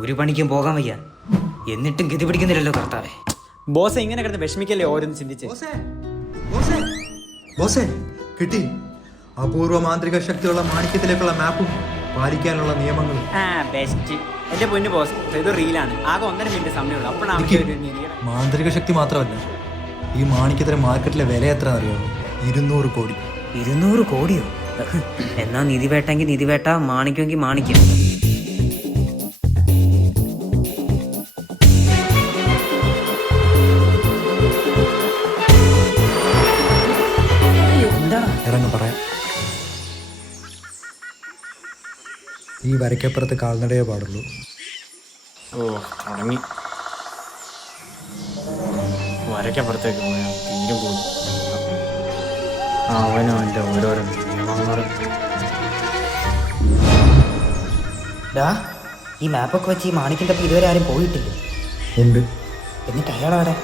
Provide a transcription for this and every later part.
ഒരു പണിക്കും പോകാൻ വയ്യ, എന്നിട്ടും ഗതി പിടിക്കുന്നില്ലല്ലോ കർത്താവേ. ബോസ് ഇങ്ങനെ കിടന്ന് വിഷമിക്കല്ലേ ഓരോന്ന് ചിന്തിച്ച്. ബോസേ കിട്ടി അപൂർവ മാന്ത്രിക ശക്തിയുള്ള മാണിക്യത്തിലേക്കുള്ള മാപ്പും പാലിക്കാനുള്ള നിയമങ്ങളും. ബെസ്റ്റ്. എന്റെ പൊന്നു ബോസ്, ഇത് റീലാണ്. ആകെ 1.5 മിനിറ്റ് സമയമുള്ളൂ. അപ്പോഴാണ് മാന്ത്രിക ശക്തി മാത്രമല്ല, ഈ മാണിക്യത്തിന്റെ മാർക്കറ്റിലെ വില എത്ര അറിയാമോ? 200 കോടി. 200 കോടിയോ? എന്നാ നിധി വേട്ടെങ്കിൽ നിധി വേട്ട, മാണിക്കുമെങ്കിൽ മാണിക്യം. ഇറങ്ങി പറയാം. ഈ വരയ്ക്കപ്പുറത്ത് കാൽനടയേ പാടുള്ളൂ. ഓ തുടങ്ങി. വരയ്ക്കപ്പുറത്തേക്ക് പോയാൽ തീരും പോകും. അവനും എൻ്റെ ഓരോരോ നിയമങ്ങളും. ഈ മാപ്പൊക്കെ വെച്ച് ഈ മാണിക്കിന്റെ ഒപ്പം ഇതുവരെ ആരും പോയിട്ടില്ല. ഉണ്ട്. എന്നിട്ട് അയാളവിടെ?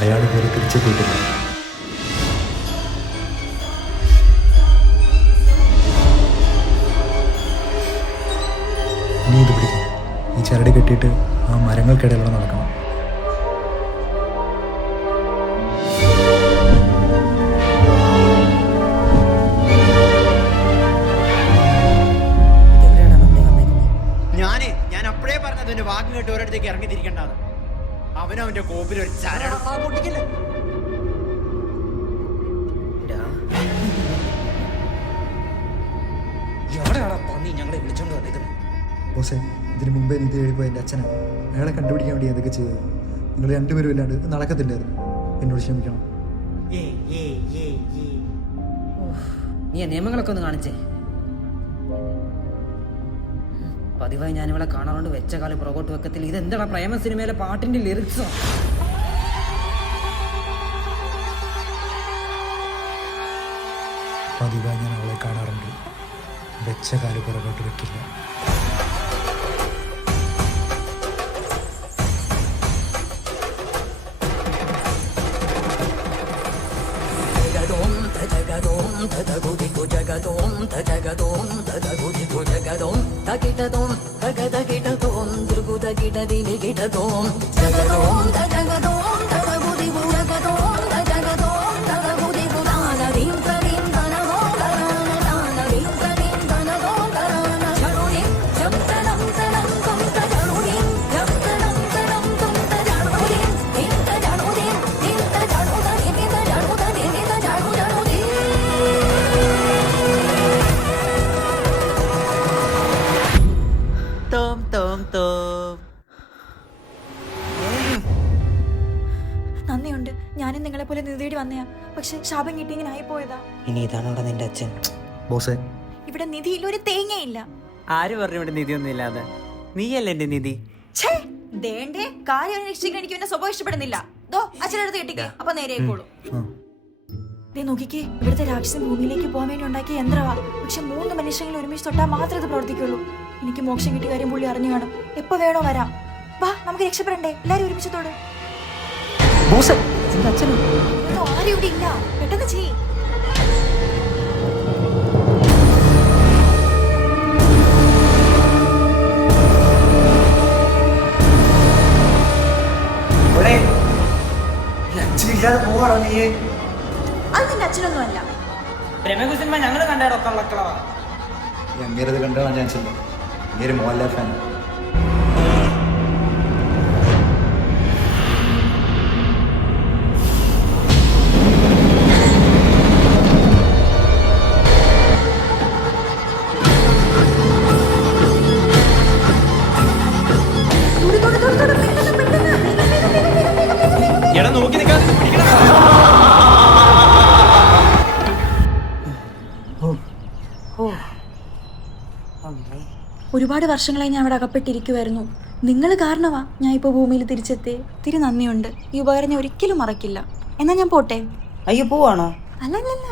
അയാൾ കയറി തിരിച്ചെത്തിയിട്ടില്ല. നീ ഇത് പിടിക്കും. ഈ ചരട് കെട്ടിയിട്ട് ആ മരങ്ങൾക്കിടയിലൂടെ നടക്കണം. ഞാൻ അപ്പോഴേ പറഞ്ഞത് എന്റെ വാക്ക് കേട്ട് ഒരിടത്തേക്ക് ഇറങ്ങി തിരിക്കണ്ടാണ്. അവനും അവന്റെ കോപ്പിൽ ഒരു ചരട് പൊട്ടിക്കല്ലേ. ഞങ്ങളെ വിളിച്ചോണ്ട് വന്നേക്കുന്നു. ബോസേ, ഇതിന് മുമ്പേ നീ എഴുതിപ്പോയി എൻ്റെ അച്ഛനാണ്. അയാളെ കണ്ടുപിടിക്കാൻ വേണ്ടി എന്തൊക്കെ ചെയ്തത്. നിങ്ങൾ രണ്ടുപേരും ഇല്ലാണ്ട് നടക്കത്തില്ലായിരുന്നു. എന്നോട് ക്ഷമിക്കണം. നീ നിയമങ്ങളൊക്കെ ഒന്ന് കാണിച്ചേ. പതിവായി ഞാനിവിടെ കാണാറുണ്ട് വെച്ച കാലം പുറകോട്ട് വെക്കത്തിൽ. ഇതെന്താ പ്രേമ സിനിമയിലെ പാട്ടിന്റെ ലിറിക്സോ? പതിവായി ഞാൻ അവളെ കാണാറുണ്ട്. വെച്ച കാല് പുറകോട്ട് വെക്കില്ല. നന്ദിയുണ്ട്. ഞാനും നിങ്ങളെ പോലെ നിധിയേടി വന്നയാ. പക്ഷെ ശാപം കിട്ടി ഇങ്ങനെ ആയി പോയതാ. ഇനി ഇതാണ് അവിടെ നിന്റെ അച്ഛൻ. ബോസേ, ഇവിടെ നിധിയിൽ ഒരു തേങ്ങയില്ല. ആര് പറഞ്ഞു ഇവിടെ നിധിയൊന്നും ഇല്ലാതെ? നീയല്ലേ എന്റെ നിധി. ദേണ്ടേ കാര്യം രക്ഷിക്കാൻ എനിക്ക് എന്റെ സ്വഭാവം ഇഷ്ടപ്പെടുന്നില്ല. അച്ഛനടുത്ത് കെട്ടിക്കേ, അപ്പൊ നേരെ ആയിക്കോളൂ. നോക്കിക്കേ, ഇവിടുത്തെ രാക്ഷസൻ ഭൂമിയിലേക്ക് പോകാൻ വേണ്ടി ഉണ്ടാക്കിയ യന്ത്രവാ. പക്ഷെ 3 മനുഷ്യങ്ങൾ ഒരുമിച്ച് തൊട്ടാൽ മാത്രമേ ഇത് പ്രവർത്തിക്കുള്ളൂ. എനിക്ക് മോക്ഷം കിട്ടിയ കാര്യം പുള്ളി അറിഞ്ഞു കാണും. എപ്പോ വേണോ വരാം. വാ, നമുക്ക് രക്ഷപ്പെടണ്ടേ? എല്ലാരും ഒരുമിച്ചത്തോട്. ആരും ഇവിടെ ഇല്ല. പെട്ടെന്ന് ചെയ്യ്. അത് നിന്റെ അച്ഛനൊന്നും അല്ല. സിനിമ ഞങ്ങള് കണ്ടോ? അങ്ങേരത് കണ്ടാണ് ഞാൻ ചെല്ലും. അങ്ങേര് മോഹൻലാൽ ഫാൻ. ഒരുപാട് വർഷങ്ങളായി ഞാൻ അവിടെ അകപ്പെട്ടിരിക്കുമായിരുന്നു. നിങ്ങൾ കാരണമാ ഞാൻ ഇപ്പോൾ ഭൂമിയിൽ തിരിച്ചെത്തി. ഒത്തിരി നന്ദിയുണ്ട്. ഈ ഉപകാരം ഞാൻ ഒരിക്കലും മറക്കില്ല. എന്നാ ഞാൻ പോട്ടെ. അയ്യോ, പോവാണോ? അല്ലല്ല,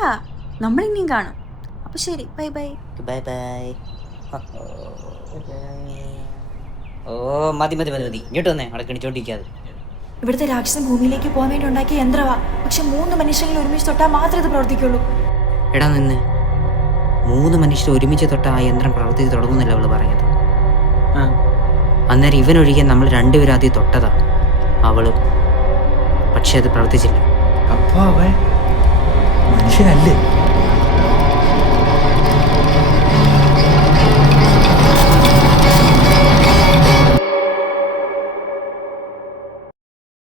നമ്മൾ ഇനിയും കാണും. അപ്പൊ ശരി, ബൈ ബൈ. Bye bye. ഓ മതി മതി മതി മതി. ഇങ്ങോട്ട് വന്നേ, അവിടെ കിണിച്ചോണ്ടിരിക്കാതെ. ഇവിടുത്തെ രാക്ഷസൻ ഭൂമിയിലേക്ക് പോകാൻ വേണ്ടി ഉണ്ടാക്കിയ യന്ത്രവാ. പക്ഷെ 3 മനുഷ്യങ്ങൾ ഒരുമിച്ച് തൊട്ടാൽ മാത്രമേ ഇത് പ്രവർത്തിക്കുള്ളൂ. എടാ നിന്ന്, 3 മനുഷ്യർ ഒരുമിച്ച് തൊട്ട ആ യന്ത്രം പ്രവർത്തിച്ച് തുടങ്ങുന്നില്ല അവള് പറഞ്ഞത്. അന്നേരം ഇവനൊഴികെ നമ്മൾ രണ്ടുപേരും ആദ്യം തൊട്ടതാ, അവളും. പക്ഷെ അത് പ്രവർത്തിച്ചില്ല. അപ്പൊ അവൻ മനുഷ്യനല്ലേ?